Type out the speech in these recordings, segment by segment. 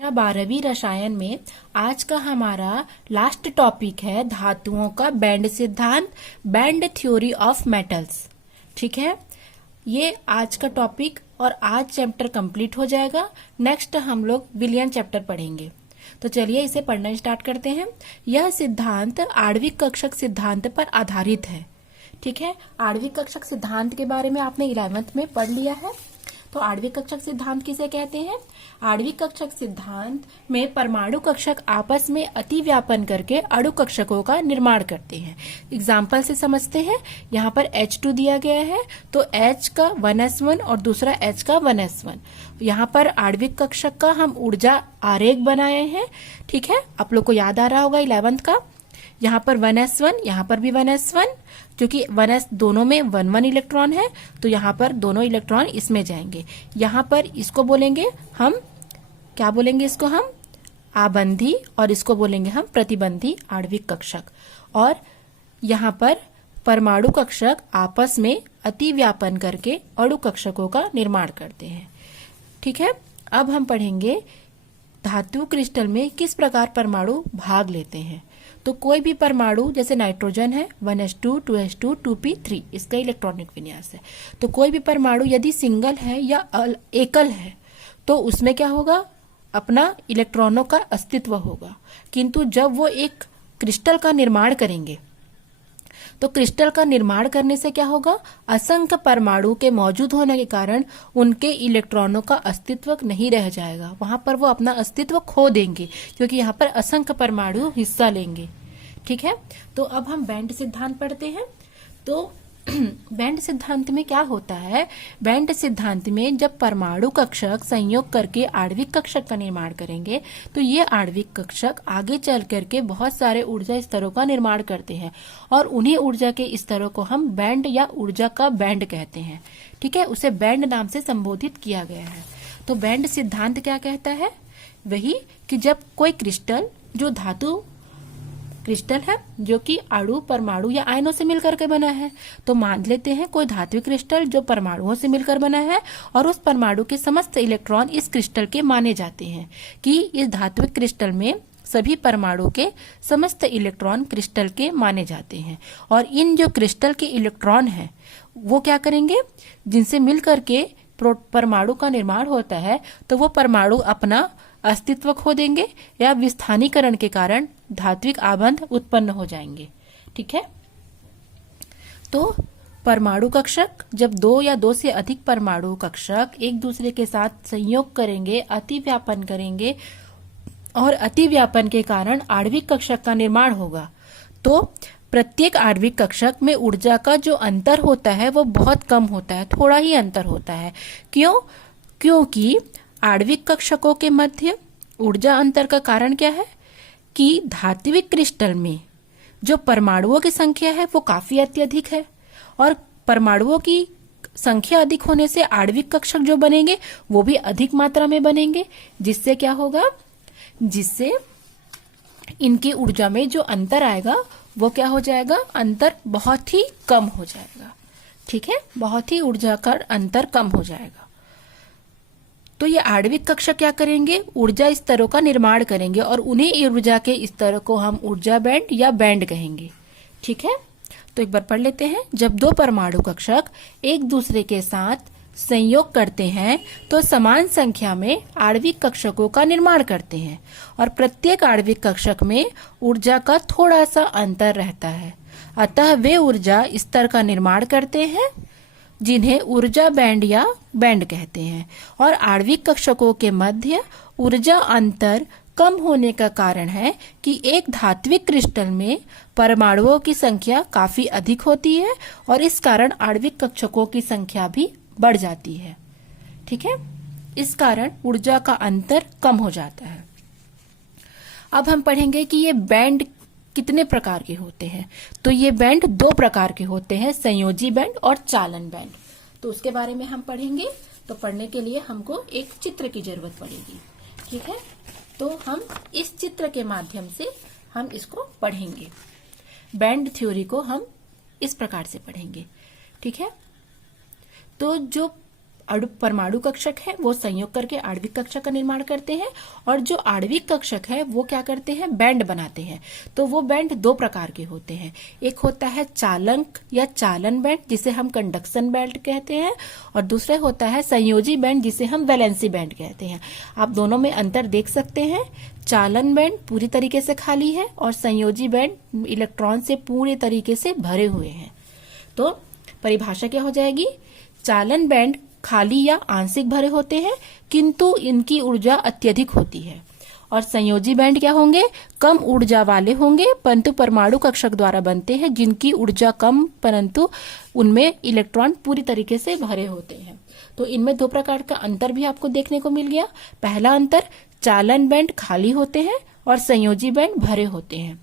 कक्षा 12वीं रसायन में आज का हमारा लास्ट टॉपिक है धातुओं का बैंड सिद्धांत, बैंड थ्योरी ऑफ मेटल्स। ठीक है, ये आज का टॉपिक और आज चैप्टर कंप्लीट हो जाएगा। नेक्स्ट हम लोग विलियन चैप्टर पढ़ेंगे। तो चलिए इसे पढ़ना स्टार्ट करते हैं। यह सिद्धांत आणविक कक्षक सिद्धांत पर आधारित है। ठीक है, आणविक कक्षक सिद्धांत के बारे में आपने 11वीं में पढ़ लिया है। तो आणविक कक्षक सिद्धांत किसे कहते हैं? आणविक कक्षक सिद्धांत में परमाणु कक्षक आपस में अतिव्यापन करके अणु कक्षकों का निर्माण करते हैं। एग्जाम्पल से समझते हैं। यहाँ पर H2 दिया गया है, तो H का 1s1 और दूसरा H का 1s1। यहाँ पर आणविक कक्षक का हम ऊर्जा आरेख बनाए हैं। ठीक है, आप लोग को याद आ रहा होगा 11th का। यहाँ पर 1s1, यहाँ पर भी 1s1, क्योंकि 1s दोनों में 1 इलेक्ट्रॉन है, तो यहाँ पर दोनों इलेक्ट्रॉन इसमें जाएंगे। यहाँ पर इसको बोलेंगे हम, क्या बोलेंगे इसको हम? आबंधी, और इसको बोलेंगे हम प्रतिबंधी आणविक कक्षक। और यहाँ पर परमाणु कक्षक आपस में अतिव्यापन करके अणु कक्षकों का निर्माण करते हैं। ठीक है, अब हम पढ़ेंगे धातु क्रिस्टल में किस प्रकार परमाणु भाग लेते हैं। तो कोई भी परमाणु, जैसे नाइट्रोजन है 1s2 2s2 2p3, इसका इलेक्ट्रॉनिक विन्यास है। तो कोई भी परमाणु यदि सिंगल है या एकल है तो उसमें क्या होगा? अपना इलेक्ट्रॉनों का अस्तित्व होगा। किंतु जब वो एक क्रिस्टल का निर्माण करेंगे तो क्रिस्टल का निर्माण करने से क्या होगा? असंख्य परमाणु के मौजूद होने के कारण उनके इलेक्ट्रॉनों का अस्तित्व नहीं रह जाएगा। वहां पर वो अपना अस्तित्व खो देंगे, क्योंकि यहाँ पर असंख्य परमाणु हिस्सा लेंगे। ठीक है, तो अब हम बैंड सिद्धांत पढ़ते हैं। तो बैंड सिद्धांत में क्या होता है? बैंड सिद्धांत में जब परमाणु कक्षक संयोग करके आणविक कक्षक का निर्माण करेंगे तो ये आणविक कक्षक आगे चल करके बहुत सारे ऊर्जा स्तरों का निर्माण करते हैं, और उन्हीं ऊर्जा के स्तरों को हम बैंड या ऊर्जा का बैंड कहते हैं। ठीक है, उसे बैंड नाम से संबोधित किया गया है। तो बैंड सिद्धांत क्या कहता है? वही कि जब कोई क्रिस्टल, जो धातु क्रिस्टल है, जो कि अणु, परमाणु या आयनों से मिलकर के बना है, तो मान लेते हैं कोई धात्विक क्रिस्टल जो परमाणुओं से मिलकर बना है, और उस परमाणु के समस्त इलेक्ट्रॉन इस क्रिस्टल के माने जाते हैं कि इस धात्विक क्रिस्टल में सभी परमाणु के समस्त इलेक्ट्रॉन क्रिस्टल के माने जाते हैं। और इन जो क्रिस्टल के इलेक्ट्रॉन हैं वो क्या करेंगे? जिनसे मिलकर के परमाणु का निर्माण होता है, तो वो परमाणु अपना अस्तित्व खो देंगे या विस्थानीकरण के कारण धात्विक आबंध उत्पन्न हो जाएंगे। ठीक है, तो परमाणु कक्षक, जब दो या दो से अधिक परमाणु कक्षक एक दूसरे के साथ संयोग करेंगे, अतिव्यापन करेंगे, और अतिव्यापन के कारण आणविक कक्षक का निर्माण होगा, तो प्रत्येक आणविक कक्षक में ऊर्जा का जो अंतर होता है वो बहुत कम होता है, थोड़ा ही अंतर होता है। क्यों? क्योंकि आणविक कक्षकों के मध्य ऊर्जा अंतर का कारण क्या है? कि धात्विक क्रिस्टल में जो परमाणुओं की संख्या है वो काफी अत्यधिक है, और परमाणुओं की संख्या अधिक होने से आणविक कक्षक जो बनेंगे वो भी अधिक मात्रा में बनेंगे, जिससे क्या होगा? जिससे इनकी ऊर्जा में जो अंतर आएगा वो क्या हो जाएगा? अंतर बहुत ही कम हो जाएगा। ठीक है, बहुत ही ऊर्जा का अंतर कम हो जाएगा। तो ये आणविक कक्षक क्या करेंगे? ऊर्जा स्तरों का निर्माण करेंगे, और उन्हीं ऊर्जा के स्तरों को हम ऊर्जा बैंड या बैंड कहेंगे। ठीक है, तो एक बार पढ़ लेते हैं। जब दो परमाणु कक्षक एक दूसरे के साथ संयोग करते हैं तो समान संख्या में आणविक कक्षकों का निर्माण करते हैं, और प्रत्येक आणविक कक्षक में ऊर्जा का थोड़ा सा अंतर रहता है। अतः वे ऊर्जा स्तर का निर्माण करते हैं जिन्हें ऊर्जा बैंड या बैंड कहते हैं। और आणविक कक्षकों के मध्य ऊर्जा अंतर कम होने का कारण है कि एक धात्विक क्रिस्टल में परमाणुओं की संख्या काफी अधिक होती है, और इस कारण आणविक कक्षकों की संख्या भी बढ़ जाती है। ठीक है, इस कारण ऊर्जा का अंतर कम हो जाता है। अब हम पढ़ेंगे कि ये बैंड कितने प्रकार के होते हैं। तो ये बैंड 2 प्रकार के होते हैं, संयोजी बैंड और चालन बैंड। तो उसके बारे में हम पढ़ेंगे। तो पढ़ने के लिए हमको एक चित्र की जरूरत पड़ेगी। ठीक है, तो हम इस चित्र के माध्यम से हम इसको पढ़ेंगे। बैंड थ्योरी को हम इस प्रकार से पढ़ेंगे। ठीक है, तो जो परमाणु कक्षक है वो संयोग करके आणविक कक्षक का निर्माण करते हैं, और जो आणविक कक्षक है वो क्या करते हैं, बैंड बनाते हैं। तो वो बैंड दो प्रकार के होते हैं, एक होता है चालक या चालन बैंड जिसे हम कंडक्शन बैंड कहते हैं, और दूसरा होता है संयोजी बैंड जिसे हम वैलेंसी बैंड कहते हैं। आप दोनों में अंतर देख सकते हैं, चालन बैंड पूरी तरीके से खाली है और संयोजी बैंड इलेक्ट्रॉन से पूरे तरीके से भरे हुए हैं। तो परिभाषा क्या हो जाएगी, चालन बैंड खाली या आंशिक भरे होते हैं किंतु इनकी ऊर्जा अत्यधिक होती है, और संयोजी बैंड क्या होंगे, कम ऊर्जा वाले होंगे परंतु परमाणु कक्षक द्वारा बनते हैं जिनकी ऊर्जा कम परंतु उनमें इलेक्ट्रॉन पूरी तरीके से भरे होते हैं। तो इनमें दो प्रकार का अंतर भी आपको देखने को मिल गया। पहला अंतर, चालन बैंड खाली होते हैं और संयोजी बैंड भरे होते हैं,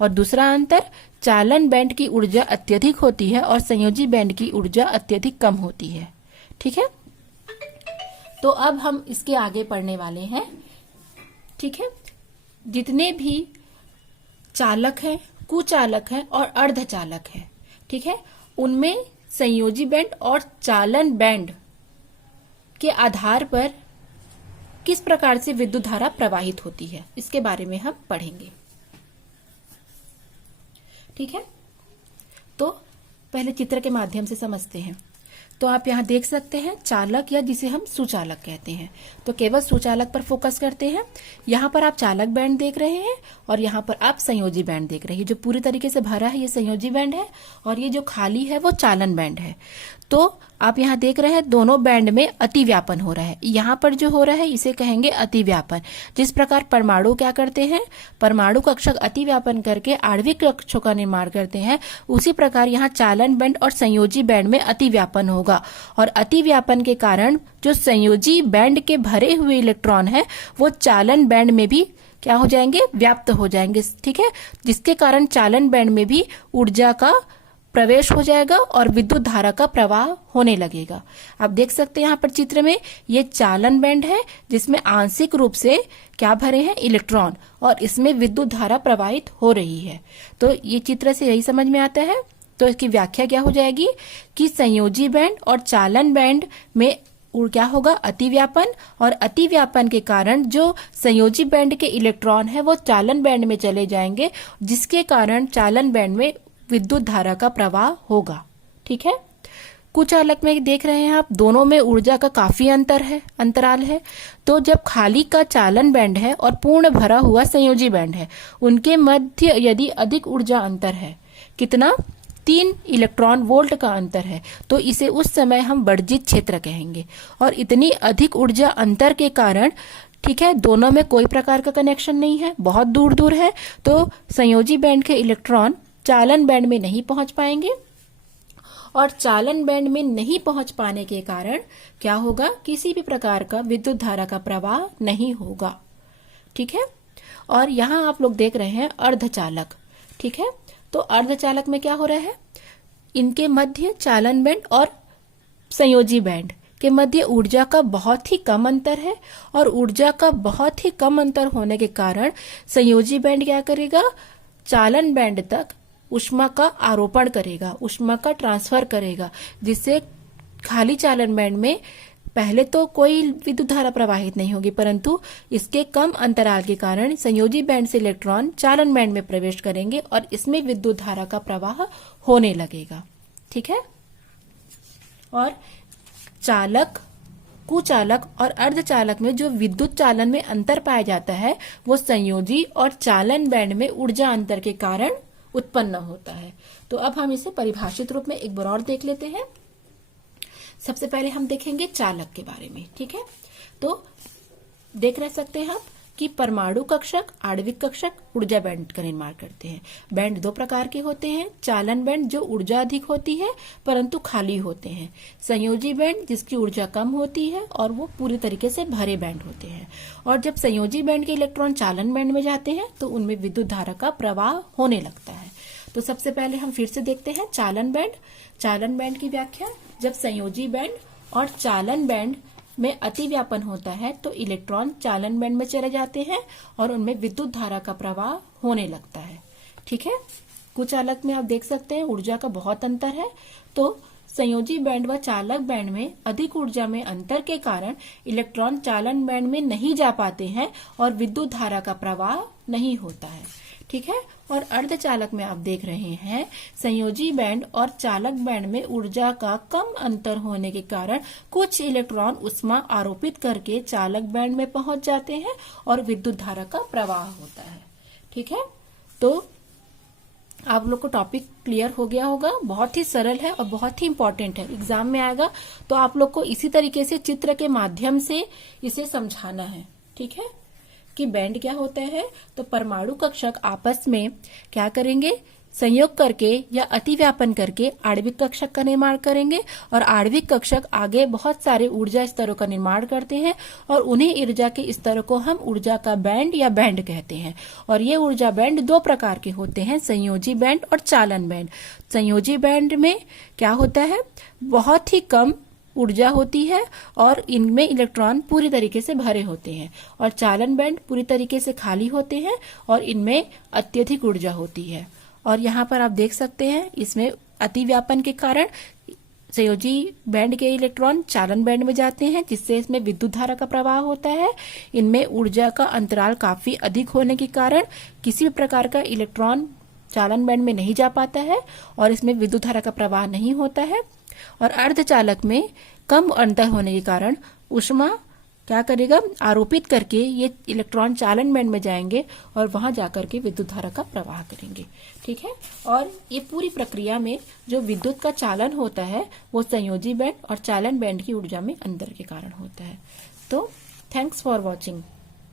और दूसरा अंतर, चालन बैंड की ऊर्जा अत्यधिक होती है और संयोजी बैंड की ऊर्जा अत्यधिक कम होती है। ठीक है, तो अब हम इसके आगे पढ़ने वाले हैं। ठीक है, जितने भी चालक हैं, कुचालक हैं और अर्धचालक हैं, ठीक है, उनमें संयोजी बैंड और चालन बैंड के आधार पर किस प्रकार से विद्युत धारा प्रवाहित होती है इसके बारे में हम पढ़ेंगे। ठीक है, तो पहले चित्र के माध्यम से समझते हैं। तो आप यहाँ देख सकते हैं चालक या जिसे हम सुचालक कहते हैं, तो केवल सुचालक पर फोकस करते हैं। यहाँ पर आप चालक बैंड देख रहे हैं और यहाँ पर आप संयोजी बैंड देख रहे हैं। जो पूरी तरीके से भरा है ये संयोजी बैंड है और ये जो खाली है वो चालन बैंड है। तो आप यहाँ देख रहे हैं दोनों बैंड में अतिव्यापन हो रहा है। यहाँ पर जो हो रहा है इसे कहेंगे अतिव्यापन। जिस प्रकार परमाणु क्या करते हैं, परमाणु कक्षक अतिव्यापन करके आणविक कक्षों का निर्माण करते हैं, उसी प्रकार यहाँ चालन बैंड और संयोजी बैंड में अतिव्यापन होगा, और अतिव्यापन के कारण जो संयोजी बैंड के भरे हुए इलेक्ट्रॉन है वो चालन बैंड में भी क्या हो जाएंगे, व्याप्त हो जाएंगे। ठीक है, जिसके कारण चालन बैंड में भी ऊर्जा का प्रवेश हो जाएगा और विद्युत धारा का प्रवाह होने लगेगा। आप देख सकते हैं यहाँ पर चित्र में ये चालन बैंड है जिसमें आंशिक रूप से क्या भरे हैं, इलेक्ट्रॉन, और इसमें विद्युत धारा प्रवाहित हो रही है। तो ये चित्र से यही समझ में आता है। तो इसकी व्याख्या क्या हो जाएगी कि संयोजी बैंड और चालन बैंड में क्या होगा, अतिव्यापन, और अतिव्यापन के कारण जो संयोजी बैंड के इलेक्ट्रॉन है वो चालन बैंड में चले जाएंगे, जिसके कारण चालन बैंड में विद्युत धारा का प्रवाह होगा। ठीक है, कुचालक में देख रहे हैं आप दोनों में ऊर्जा का काफी अंतराल है। तो जब खाली का चालन बैंड है और पूर्ण भरा हुआ संयोजी बैंड है, उनके मध्य यदि अधिक ऊर्जा अंतर है, कितना, 3 इलेक्ट्रॉन वोल्ट का अंतर है, तो इसे उस समय हम वर्जित क्षेत्र कहेंगे। और इतनी अधिक ऊर्जा अंतर के कारण, ठीक है, दोनों में कोई प्रकार का कनेक्शन नहीं है, बहुत दूर दूर है, तो संयोजी बैंड के इलेक्ट्रॉन चालन बैंड में नहीं पहुंच पाएंगे, और चालन बैंड में नहीं पहुंच पाने के कारण क्या होगा, किसी भी प्रकार का विद्युत धारा का प्रवाह नहीं होगा। ठीक है, और यहाँ आप लोग देख रहे हैं अर्धचालक। ठीक है, तो अर्धचालक में क्या हो रहा है, इनके मध्य चालन बैंड और संयोजी बैंड के मध्य ऊर्जा का बहुत ही कम अंतर है, और ऊर्जा का बहुत ही कम अंतर होने के कारण संयोजी बैंड क्या करेगा, चालन बैंड तक ऊष्मा का आरोपण करेगा, ऊष्मा का ट्रांसफर करेगा, जिससे खाली चालन बैंड में पहले तो कोई विद्युत धारा प्रवाहित नहीं होगी, परंतु इसके कम अंतराल के कारण संयोजी बैंड से इलेक्ट्रॉन चालन बैंड में प्रवेश करेंगे और इसमें विद्युत धारा का प्रवाह होने लगेगा। ठीक है, और चालक, कुचालक और अर्धचालक में जो विद्युत चालन में अंतर पाया जाता है वो संयोजी और चालन बैंड में ऊर्जा अंतर के कारण उत्पन्न होता है। तो अब हम इसे परिभाषित रूप में एक बार और देख लेते हैं। सबसे पहले हम देखेंगे चालक के बारे में। ठीक है, तो देख रह सकते हैं आप कि परमाणु कक्षक, आणविक कक्षक ऊर्जा बैंड का निर्माण करते हैं। बैंड दो प्रकार के होते हैं, चालन बैंड जो ऊर्जा अधिक होती है परंतु खाली होते हैं, संयोजी बैंड जिसकी ऊर्जा कम होती है और वो पूरी तरीके से भरे बैंड होते हैं। और जब संयोजी बैंड के इलेक्ट्रॉन चालन बैंड में जाते हैं तो उनमें विद्युत धारा का प्रवाह होने लगता है। तो सबसे पहले हम फिर से देखते हैं चालन बैंड। चालन बैंड की व्याख्या, जब संयोजी बैंड और चालन बैंड में अतिव्यापन होता है तो इलेक्ट्रॉन चालन बैंड में चले जाते हैं और उनमें विद्युत धारा का प्रवाह होने लगता है। ठीक है, कुचालक में आप देख सकते हैं ऊर्जा का बहुत अंतर है। तो संयोजी बैंड व चालक बैंड में अधिक ऊर्जा में अंतर के कारण इलेक्ट्रॉन चालन बैंड में नहीं जा पाते हैं और विद्युत धारा का प्रवाह नहीं होता है। ठीक है। और अर्धचालक में आप देख रहे हैं संयोजी बैंड और चालक बैंड में ऊर्जा का कम अंतर होने के कारण कुछ इलेक्ट्रॉन ऊष्मा आरोपित करके चालक बैंड में पहुंच जाते हैं और विद्युत धारा का प्रवाह होता है। ठीक है। तो आप लोग को टॉपिक क्लियर हो गया होगा। बहुत ही सरल है और बहुत ही इंपॉर्टेंट है, एग्जाम में आएगा तो आप लोग को इसी तरीके से चित्र के माध्यम से इसे समझाना है। ठीक है कि बैंड क्या होता है। तो परमाणु कक्षक आपस में क्या करेंगे, संयोग करके या अतिव्यापन करके आणविक कक्षक का निर्माण करेंगे और आणविक कक्षक आगे बहुत सारे ऊर्जा स्तरों का निर्माण करते हैं और उन्हीं ऊर्जा के स्तरों को हम ऊर्जा का बैंड या बैंड कहते हैं। और ये ऊर्जा बैंड दो प्रकार के होते हैं, संयोजी बैंड और चालन बैंड। संयोजी बैंड में क्या होता है, बहुत ही कम ऊर्जा होती है और इनमें इलेक्ट्रॉन पूरी तरीके से भरे होते हैं, और चालन बैंड पूरी तरीके से खाली होते हैं और इनमें अत्यधिक ऊर्जा होती है। और यहाँ पर आप देख सकते हैं इसमें अतिव्यापन के कारण संयोजी बैंड के इलेक्ट्रॉन चालन बैंड में जाते हैं, जिससे इसमें विद्युत धारा का प्रवाह होता है। इनमें ऊर्जा का अंतराल काफी अधिक होने के कारण किसी भी प्रकार का इलेक्ट्रॉन चालन बैंड में नहीं जा पाता है और इसमें विद्युत धारा का प्रवाह नहीं होता है। और अर्धचालक में कम अंतर होने के कारण ऊष्मा क्या करेगा, आरोपित करके ये इलेक्ट्रॉन चालन बैंड में जाएंगे और वहां जाकर के विद्युत धारा का प्रवाह करेंगे। ठीक है। और ये पूरी प्रक्रिया में जो विद्युत का चालन होता है वो संयोजी बैंड और चालन बैंड की ऊर्जा में अंतर के कारण होता है। तो थैंक्स फॉर वॉचिंग।